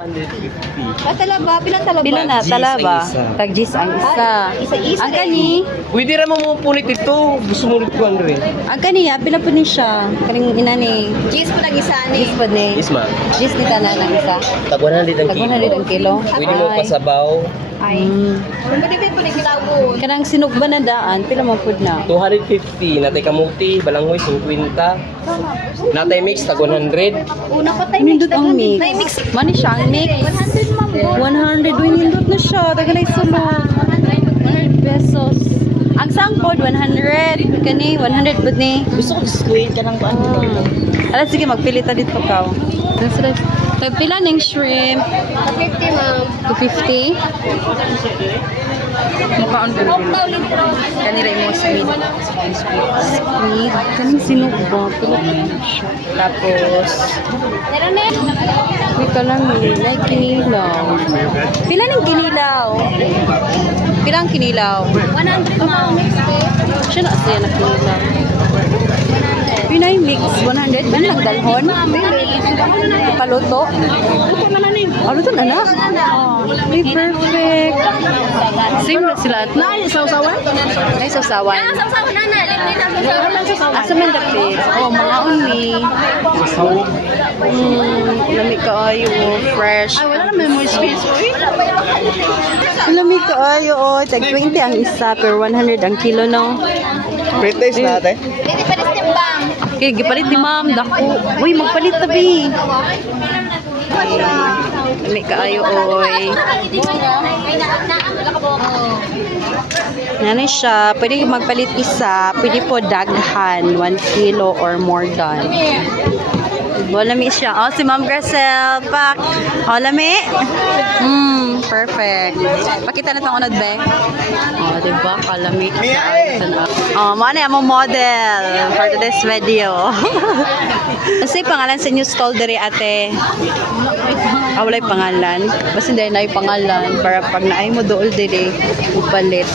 150. Talaba, pilang talaba? Pila na, Gis talaba. ang isa. Tag-gis ang isa. Isa-isa Ang kani, Pwede naman mo punit ito. Gusto mo rin 200. ang kani, pila po ni siya. Kaning ina ni. Gis po nag-isa ni. Gis po ni. Yes, ma'am. Gis ni tanan ang isa. Tag 100 ang Tag kilo. 100 ang kilo. Pwede mo pasabaw. Ay. Pwede po nagkilawon. Kanang sinugba na daan, pila man pud na. 250. Natay kamuti, balanghoy, 50. Natay mix, tag 100. Una pa tayo Nindot ang mix. May mix. Mani siya ang mix. 100 ma'am. 100, uy, nindot na siya. Taga na isulod. 100 pesos. Ang sangpod, 100. Kani, 100 pud ni. Gusto ko squid ka ng ano. Ala, sige, magpilita dito ka. Tag pila ng shrimp? 50 ma'am. 250. Mukhaan ko rin. Kanira yung squid. Squid. Kaning sinugba. Pila siya. Tapos, Meron na yan. wait ka lang eh. Like kinilaw. Pila ng kinilaw? Pila ang kinilaw? 100 ma'am. Siya na siya na kinilaw. Pinay mix 100. Ano lang dalhon? Paluto? Oh, luto na na? Ay, perfect. Same na sila. Ay, sausawan? Ay, sausawan. Sausawan na na. Sausawan. Asa man dapit? Oh, mga uni. Lami kaayo. Fresh. Ay, wala na memory space. Lami kaayo. Oh, tag 20 ang isa, pero 100 ang kilo, no? Pre-taste natin. Pwede pa rin timbang. Okay, gipalit ni ma'am. Dako. Uy, magpalit tabi. Lami kaayo, oy. Nanay siya, pwede magpalit isa, pwede po daghan, 1 kilo or more than. Lami siya. Oh, si Ma'am Gracel, pak. Oh, lami. Perfect. Pakita na itong unod, be. Oh, diba? Kalami. Oh, mo na yung model for today's video. Kasi pangalan sa new stall diri, ate? Ah, wala'y pangalan. Basta hindi na yung pangalan para pag naay mo dool diri, upalit.